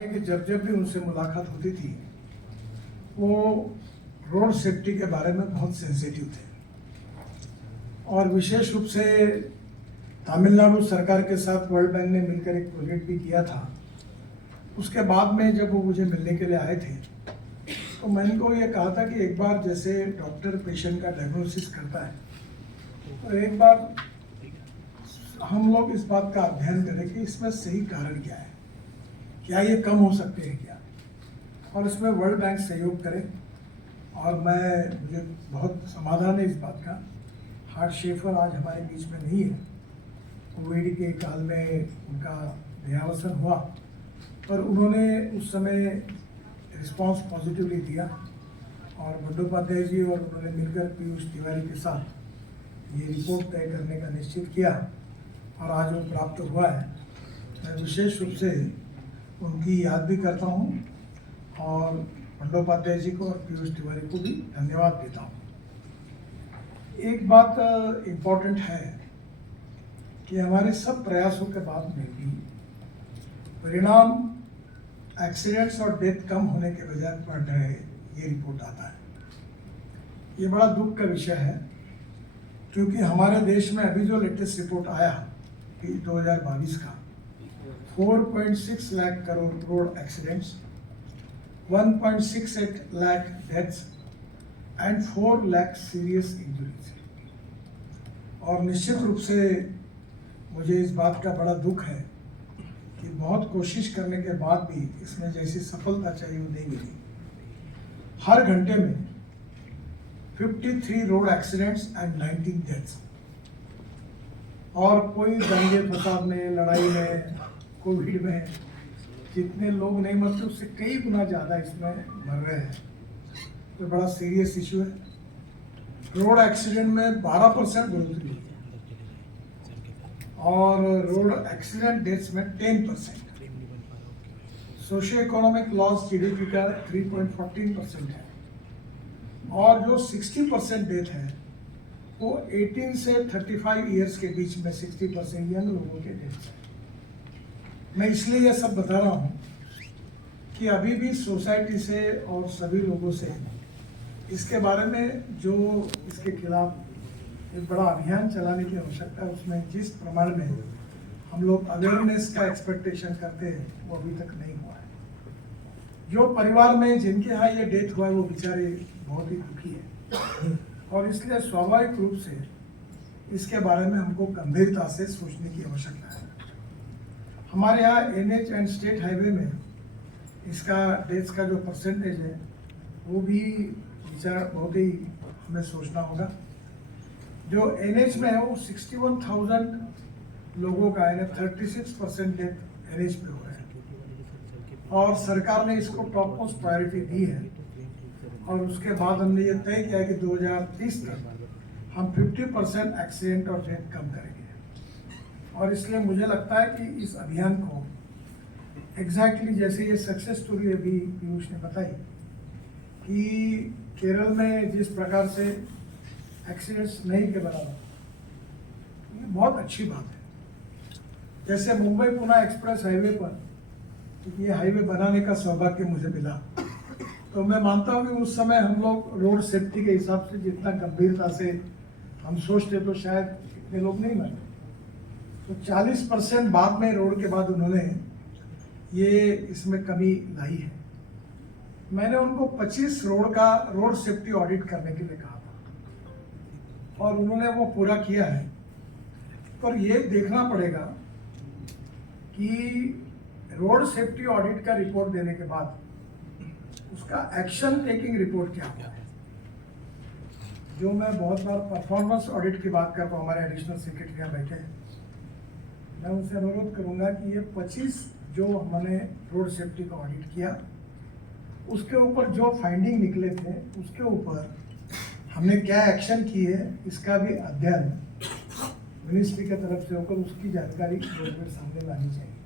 कि जब जब भी उनसे मुलाकात होती थी वो रोड सेफ्टी के बारे में बहुत सेंसिटिव थे और विशेष रूप से तमिलनाडु सरकार के साथ वर्ल्ड बैंक ने मिलकर एक प्रोजेक्ट भी किया था। उसके बाद में जब वो मुझे मिलने के लिए आए थे तो मैंने को ये कहा था कि एक बार जैसे डॉक्टर पेशेंट का डायग्नोसिस करता है तो एक बार हम लोग इस बात का अध्ययन करें कि इसमें सही कारण क्या है, क्या ये कम हो सकते हैं क्या, और इसमें वर्ल्ड बैंक सहयोग करे। और मुझे बहुत समाधान है इस बात का। हार्ट शेफर आज हमारे बीच में नहीं है, कोविड के काल में उनका देहावसान हुआ, पर उन्होंने उस समय रिस्पांस पॉजिटिवली दिया और बंदोपाध्याय जी और उन्होंने मिलकर पीयूष तिवारी के साथ ये रिपोर्ट तय करने का निश्चित किया और आज वो प्राप्त हुआ है। मैं विशेष रूप से उनकी याद भी करता हूँ और बंदोपाध्याय जी को और पीयूष तिवारी को भी धन्यवाद देता हूँ। एक बात इम्पोर्टेंट है कि हमारे सब प्रयासों के बाद में भी परिणाम एक्सीडेंट्स और डेथ कम होने के बजाय बढ़ रहे हैं, ये रिपोर्ट आता है। ये बड़ा दुख का विषय है क्योंकि हमारे देश में अभी जो लेटेस्ट रिपोर्ट आया 2022 का 4.6 lakh crore road accidents, 1.68 lakh deaths and 4 lakh serious injuries. और निश्चित रूप से मुझे इस बात का बड़ा दुख है कि बहुत कोशिश करने के बाद भी इसमें जैसी सफलता चाहिए वो नहीं मिली। हर घंटे में 53 रोड एक्सीडेंट्स एंड 19 डेथ्स, और कोई दंगे फसाद में, लड़ाई में, कोविड में जितने लोग नहीं मरते उससे कई गुना ज़्यादा इसमें मर रहे हैं। तो बड़ा सीरियस इशू है। रोड एक्सीडेंट में 12% बढ़ोतरी हुई और रोड एक्सीडेंट डेथ्स में 10%। सोशियो इकोनॉमिक लॉस जीडीपी का 3.14% है और जो 60% डेथ है वो 18 से 35 ईयर्स के बीच में 60% यंग लोगों के डेथ है। मैं इसलिए ये सब बता रहा हूँ कि अभी भी सोसाइटी से और सभी लोगों से इसके बारे में जो इसके खिलाफ एक बड़ा अभियान चलाने की आवश्यकता है, उसमें जिस प्रमाण में हम लोग अवेयरनेस का एक्सपेक्टेशन करते हैं वो अभी तक नहीं हुआ है। जो परिवार में जिनके यहाँ ये डेथ हुआ है वो बेचारे बहुत ही दुखी है और इसलिए स्वाभाविक रूप से इसके बारे में हमको गंभीरता से सोचने की आवश्यकता है। हमारे यहाँ एनएच एंड स्टेट हाईवे में इसका डेथ्स का जो परसेंटेज है वो भी विचार बहुत ही हमें सोचना होगा। जो एनएच में है वो 61,000 लोगों का है, 36% डेथ एनएच पे हो रहा है और सरकार ने इसको टॉप मोस्ट प्रायोरिटी दी है। और उसके बाद हमने ये तय किया कि 2030 तक हम 50% एक्सीडेंट और डेथ कम करेंगे। और इसलिए मुझे लगता है कि इस अभियान को एग्जैक्टली जैसे ये सक्सेस स्टोरी अभी पीयूष ने बताई कि केरल में जिस प्रकार से एक्सीडेंट्स नहीं के बराबर, ये बहुत अच्छी बात है। जैसे मुंबई पुणे एक्सप्रेस हाईवे पर, क्योंकि ये हाईवे बनाने का सौभाग्य मुझे मिला, तो मैं मानता हूँ कि उस समय हम लोग रोड सेफ्टी के हिसाब से जितना गंभीरता से हम सोचते तो शायद इतने लोग नहीं मरते। तो 40% बाद में रोड के बाद उन्होंने ये इसमें कमी लाई है। मैंने उनको 25 रोड सेफ्टी ऑडिट करने के लिए कहा था और उन्होंने वो पूरा किया है। पर ये देखना पड़ेगा कि रोड सेफ्टी ऑडिट का रिपोर्ट देने के बाद उसका एक्शन टेकिंग रिपोर्ट क्या होगा। जो मैं बहुत बार परफॉर्मेंस ऑडिट की बात कर रहा हूँ, हमारे एडिशनल सेक्रेटरी यहाँ बैठे हैं, मैं उनसे अनुरोध करूंगा कि ये 25 जो हमने रोड सेफ्टी का ऑडिट किया उसके ऊपर जो फाइंडिंग निकले थे उसके ऊपर हमने क्या एक्शन की है इसका भी अध्ययन मिनिस्ट्री की तरफ से होकर उसकी जानकारी गवर्नमेंट सामने लानी चाहिए।